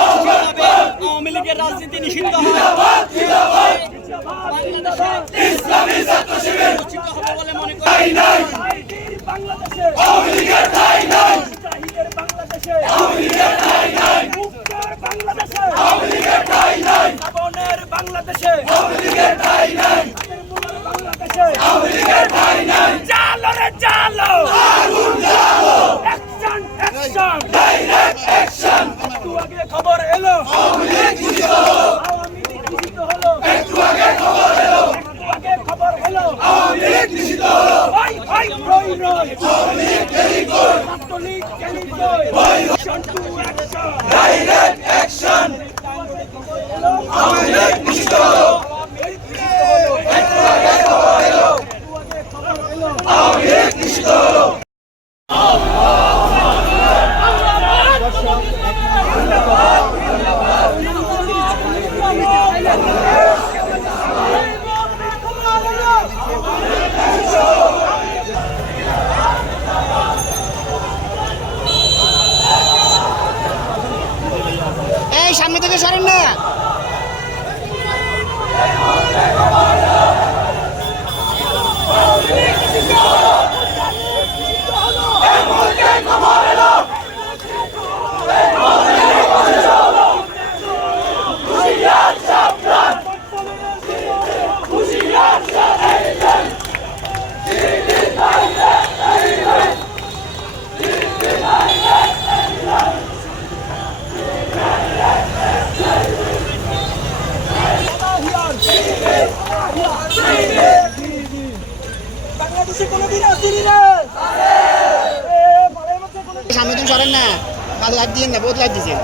আওয়ামী লীগের রাজনীতি নিষিদ্ধ হয়, ইসলামী ছাত্র শিবির নিষিদ্ধ হবে বলে মনে করি। বাংলাদেশে আওয়ামী লীগের ঠাঁই নাই, বাংলাদেশে আওয়ামী লীগের ঠাঁই নাই, মুক্তার বাংলাদেশে আওয়ামী লীগের ঠাঁই নাই, শ্রাবণের বাংলাদেশে আওয়ামী লীগের ঠাঁই নাই, বাংলাদেশে আওয়ামী লীগের ঠাঁই নাই। জালো রে জালো, আগুন জ্বালো, অ্যাকশন অ্যাকশন, ডাইরেক্ট অ্যাকশন। একটু আগে খবর এলো আওয়ামী লীগ নিষিদ্ধ হলো, আওয়ামী লীগ নিষিদ্ধ হলো। একটু আগে খবর এলো, একটু আগে খবর এলো আওয়ামী লীগ নিষিদ্ধ হলো। ভাই ভাই রই রই, আওয়ামী লীগ গেলি কই, ছাত্রলীগ গেলি কই, action to action, direct action. Awami League নিষিদ্ধ হলো, একটু আগে খবর এলো, আওয়ামী লীগ নিষিদ্ধ হলো। এই সামনে থেকে সরেন না। সামনে তুমি সরেন না, লাইট দিয়ে না, বহুত লাইট দিয়েছেন।